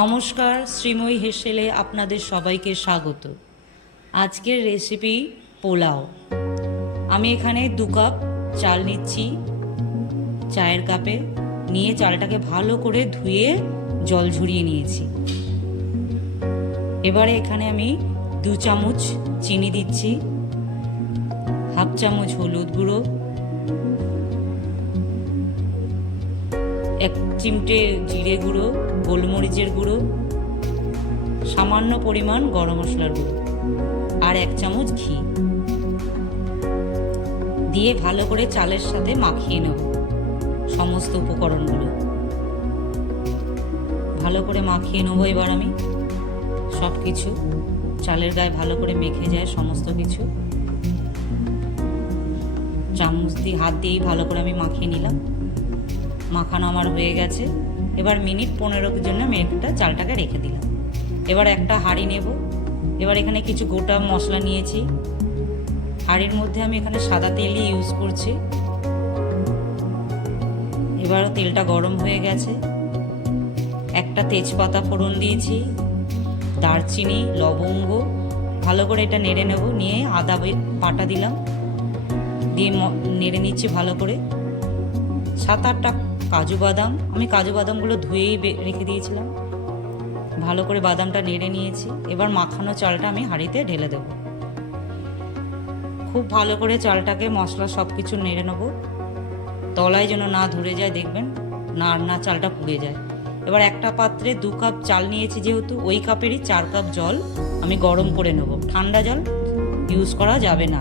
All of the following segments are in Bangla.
নমস্কার, শ্রীময়ী হেসেলে আপনাদের সবাইকে স্বাগত। আজকের রেসিপি পোলাও। আমি এখানে 2 কাপ চাল নিচ্ছি চায়ের কাপে, নিয়ে চালটাকে ভালো করে ধুয়ে জল ঝরিয়ে নিয়েছি। এবারে এখানে আমি 2 চামচ চিনি দিচ্ছি, হাফ চামচ হলুদ গুঁড়ো, 1 চিমটে জিরে গুঁড়ো, গোলমরিচের গুঁড়ো, সামান্য পরিমাণ গরম মশলার গুঁড়ো আর 1 চামচ ঘি দিয়ে ভালো করে চালের সাথে মাখিয়ে নেব। সমস্ত উপকরণগুলো ভালো করে মাখিয়ে নেব। এবার আমি সব কিছু চালের গায়ে ভালো করে মেখে যায় সমস্ত কিছু। চামচ দিয়ে হাত দিয়েই ভালো করে আমি মাখিয়ে নিলাম। মাখানো আমার হয়ে গেছে। এবার মিনিট 15 জন্য আমি একটা চালটাকে রেখে দিলাম। এবার একটা হাঁড়ি নেব। এবার এখানে কিছু গোটা মশলা নিয়েছি। হাঁড়ির মধ্যে আমি এখানে সাদা তেলই ইউজ করছি। এবার তেলটা গরম হয়ে গেছে। একটা তেজপাতা ফোড়ন দিয়েছি, দারচিনি, লবঙ্গ, ভালো করে এটা নেড়ে নেব। নিয়ে আদা বাটা দিলাম, দিয়ে নেড়ে নিচ্ছি ভালো করে। 7-8টা কাজু বাদাম, আমি কাজু বাদামগুলো ধুয়েই রেখে দিয়েছিলাম। ভালো করে বাদামটা নেড়ে নিয়েছি। এবার মাখানো চালটা আমি হাঁড়িতে ঢেলে দেব। খুব ভালো করে চালটাকে মশলা সব কিছু নেড়ে নেব, তলায় যেন না ধরে যায়, দেখবেন না চালটা পুড়ে যায়। এবার একটা পাত্রে 2 কাপ চাল নিয়েছি, যেহেতু ওই কাপেরই 4 কাপ জল আমি গরম করে নেব। ঠান্ডা জল ইউজ করা যাবে না।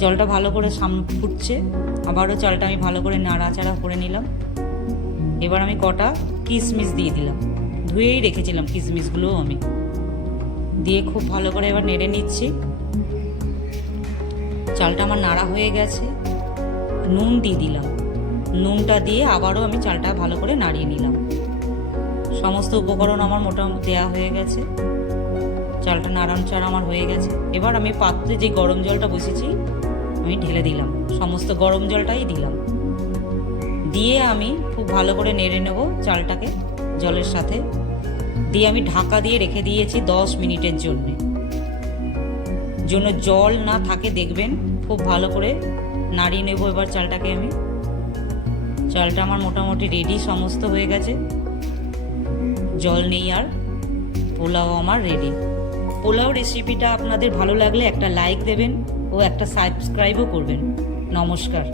জলটা ভালো করে ফুটছে। আবারও চালটা আমি ভালো করে নাড়াচাড়া করে নিলাম। এবার আমি কটা কিশমিশ দিয়ে দিলাম, ধুয়েই রেখেছিলাম কিশমিশগুলোও আমি দিয়ে খুব ভালো করে এবার নেড়ে নিচ্ছি। চালটা আমার নাড়া হয়ে গেছে। নুন দিয়ে দিলাম, নুনটা দিয়ে আবারও আমি চালটা ভালো করে নাড়িয়ে নিলাম। সমস্ত উপকরণ আমার মোটামুটি দেওয়া হয়ে গেছে। চালটা নাড়ানো আমার হয়ে গেছে। এবার আমি পাত্রে যে গরম জলটা বসেছি আমি ঢেলে দিলাম, সমস্ত গরম জলটাই দিলাম। দিয়ে আমি খুব ভালো করে নেড়ে নেব চালটাকে জলের সাথে। দিয়ে আমি ঢাকা দিয়ে রেখে দিয়েছি 10 মিনিটের জন্য জল না থাকে দেখবেন। খুব ভালো করে নাড়িয়ে নেব এবার চালটাকে আমি। চালটা আমার মোটামুটি রেডি, সমস্ত হয়ে গেছে, জল নেই আর। পোলাও আমার রেডি। পোলাও রেসিপিটা আপনাদের ভালো লাগলে একটা লাইক দেবেন ও একটা সাবস্ক্রাইবও করবেন। নমস্কার।